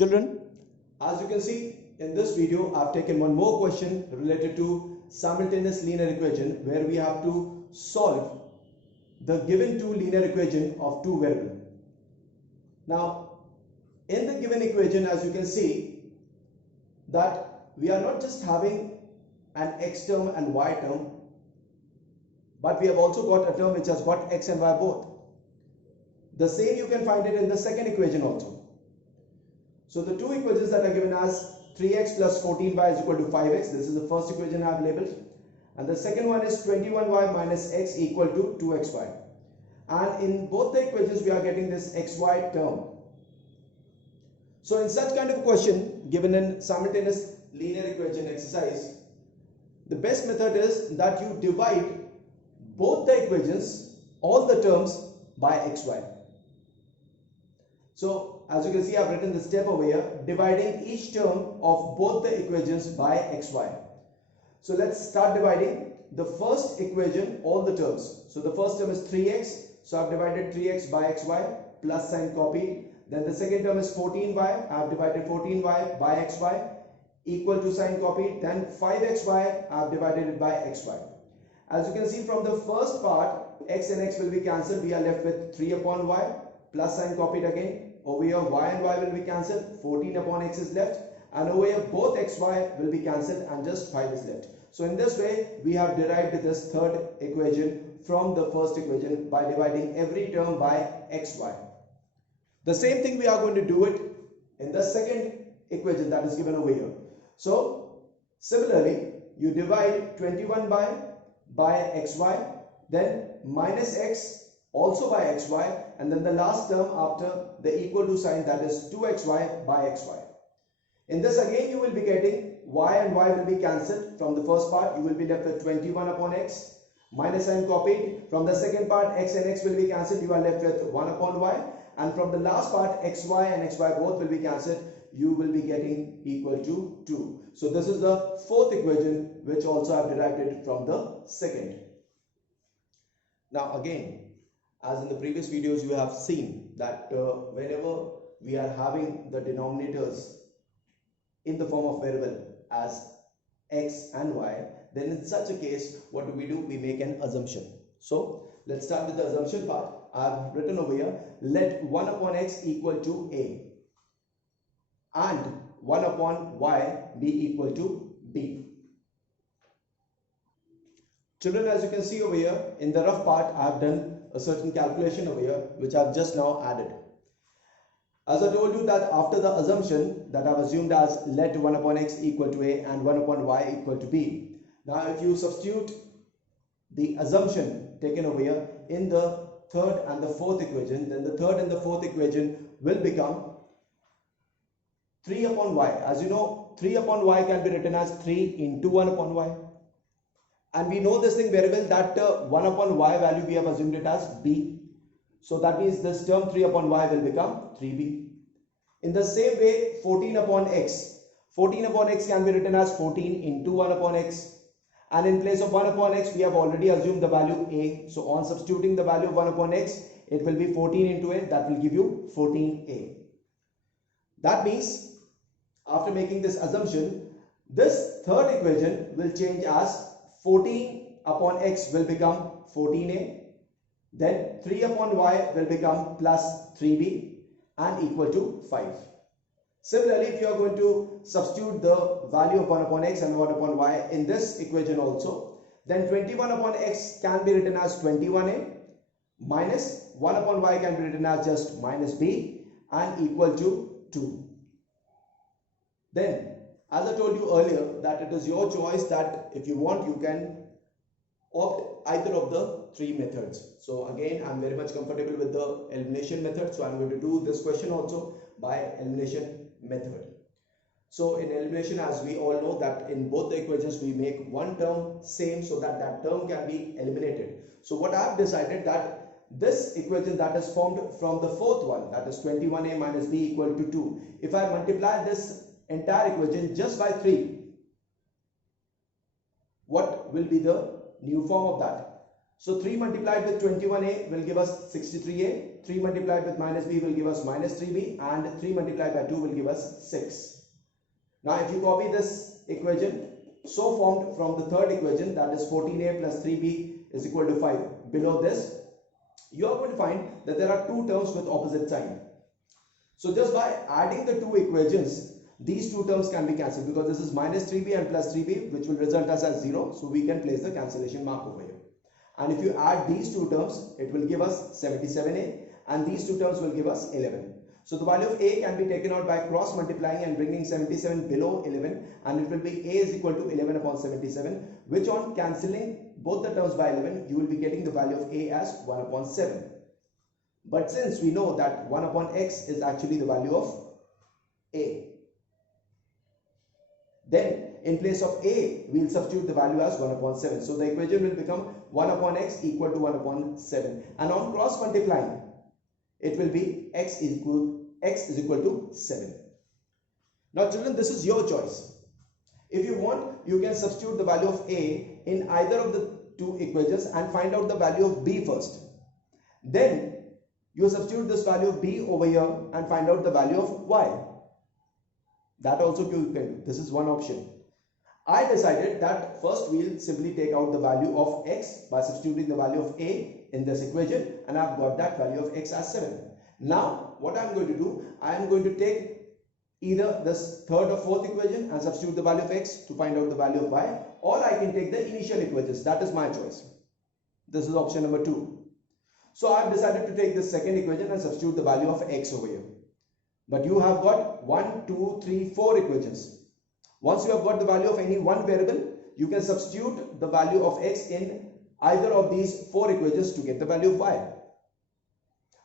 Children, as you can see in this video, I've taken one more question related to simultaneous linear equation where we have to solve the given two linear equation of two variables. Now, in the given equation, as you can see that we are not just having an x term and y term, but we have also got a term which has got x and y both. The same you can find it in the second equation also. So the two equations that are given as 3x plus 14y is equal to 5x. This is the first equation I have labeled. And the second one is 21y minus x equal to 2xy. And in both the equations we are getting this xy term. So in such kind of question given in simultaneous linear equation exercise, the best method is that you divide both the equations, all the terms, by xy. So as you can see, I have written the step over here, dividing each term of both the equations by xy. So let's start dividing the first equation, all the terms. So the first term is 3x. So I have divided 3x by xy, plus sign copied. Then the second term is 14y. I have divided 14y by xy, equal to sign copied. Then 5xy, I have divided it by xy. As you can see from the first part, x and x will be cancelled. We are left with 3 upon y, plus sign copied again. Over here y and y will be cancelled, 14 upon x is left, and over here both xy will be cancelled and just 5 is left. So in this way we have derived this third equation from the first equation by dividing every term by xy. The same thing we are going to do it in the second equation that is given over here. So similarly you divide 21 by xy, then minus x also by xy, and then the last term after the equal to sign, that is 2xy by xy. In this again you will be getting y and y will be cancelled. From the first part you will be left with 21 upon x, minus sign copied. From the second part x and x will be cancelled, you are left with 1 upon y, and from the last part xy and xy both will be cancelled, you will be getting equal to 2. So this is the fourth equation which also I have derived it from the second. Now again, as in the previous videos you have seen that whenever we are having the denominators in the form of variable as x and y, then in such a case what do? We make an assumption. So let's start with the assumption part. I have written over here, let 1 upon x equal to a and 1 upon y be equal to b. Children, as you can see over here in the rough part, I have done a certain calculation over here which I have just now added. As I told you that after the assumption that I have assumed as let 1 upon x equal to a and 1 upon y equal to b. Now if you substitute the assumption taken over here in the third and the fourth equation, then the third and the fourth equation will become 3 upon y. As you know, 3 upon y can be written as 3 into 1 upon y. And we know this thing very well that 1 upon y value we have assumed it as b. So that means this term 3 upon y will become 3b. In the same way 14 upon x. 14 upon x can be written as 14 into 1 upon x. And in place of 1 upon x we have already assumed the value a. So on substituting the value of 1 upon x, it will be 14 into a, that will give you 14a. That means after making this assumption, this third equation will change as 14 upon x will become 14a, then 3 upon y will become plus 3b and equal to 5. Similarly, if you are going to substitute the value of 1 upon x and 1 upon y in this equation also, then 21 upon x can be written as 21a minus 1 upon y can be written as just minus b and equal to 2. Then as I told you earlier that it is your choice that if you want you can opt either of the three methods. So again I am very much comfortable with the elimination method, so I am going to do this question also by elimination method. So in elimination, as we all know that in both the equations we make one term same so that that term can be eliminated. So what I have decided that this equation that is formed from the fourth one, that is 21a minus b equal to 2, if I multiply this entire equation just by 3, what will be the new form of that? So 3 multiplied with 21a will give us 63a 3 multiplied with minus b will give us minus 3b, and 3 multiplied by 2 will give us 6. Now if you copy this equation, so formed from the third equation, that is 14a plus 3b is equal to 5. Below this, you are going to find that there are two terms with opposite sign. So just by adding the two equations, these two terms can be cancelled, because this is minus 3b and plus 3b, which will result us as 0. So we can place the cancellation mark over here. And if you add these two terms, it will give us 77a, and these two terms will give us 11. So the value of a can be taken out by cross multiplying and bringing 77 below 11, and it will be a is equal to 11 upon 77, which on cancelling both the terms by 11, you will be getting the value of a as 1 upon 7. But since we know that 1 upon x is actually the value of a, then in place of a, we will substitute the value as 1 upon 7. So the equation will become 1 upon x equal to 1 upon 7. And on cross multiplying, it will be x is equal to 7. Now children, this is your choice. If you want, you can substitute the value of a in either of the two equations and find out the value of b first. Then you substitute this value of b over here and find out the value of y. That also you can do. This is one option. I decided that first we'll simply take out the value of x by substituting the value of a in this equation, and I've got that value of x as 7. Now what I'm going to do, I am going to take either this third or fourth equation and substitute the value of x to find out the value of y, or I can take the initial equations. That is my choice. This is option number 2. So I've decided to take this second equation and substitute the value of x over here. But you have got 1, 2, 3, 4 equations. Once you have got the value of any one variable, you can substitute the value of x in either of these 4 equations to get the value of y.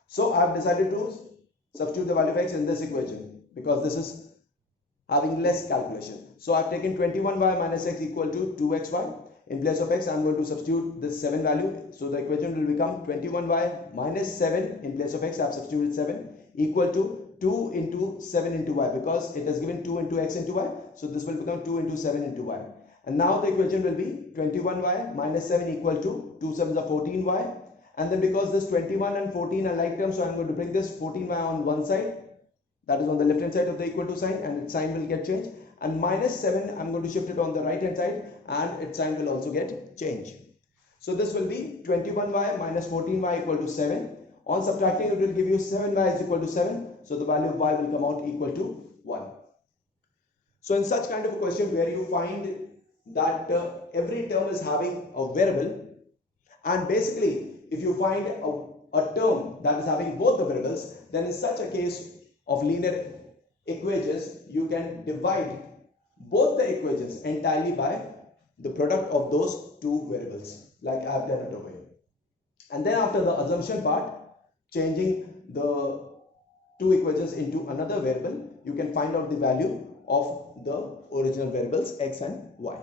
So I have decided to substitute the value of x in this equation, because this is having less calculation. So I have taken 21y minus x equal to 2xy. In place of x, I am going to substitute this 7 value. So the equation will become 21y minus 7. In place of x, I have substituted 7 equal to 2 into 7 into y, because it has given 2 into x into y. So this will become 2 into 7 into y. And now the equation will be 21y minus 7 equal to 2 7s are 14y. And then because this 21 and 14 are like terms, so I am going to bring this 14y on one side, that is on the left hand side of the equal to sign, and its sign will get changed. And minus 7, I am going to shift it on the right hand side, and its sign will also get changed. So this will be 21y minus 14y equal to 7. On subtracting, it will give you 7y is equal to 7. So the value of y will come out equal to 1. So in such kind of a question where you find that every term is having a variable, and basically if you find a term that is having both the variables, then in such a case of linear equations, you can divide both the equations entirely by the product of those two variables, like I have done it over here. And then after the assumption part, changing the two equations into another variable, you can find out the value of the original variables x and y.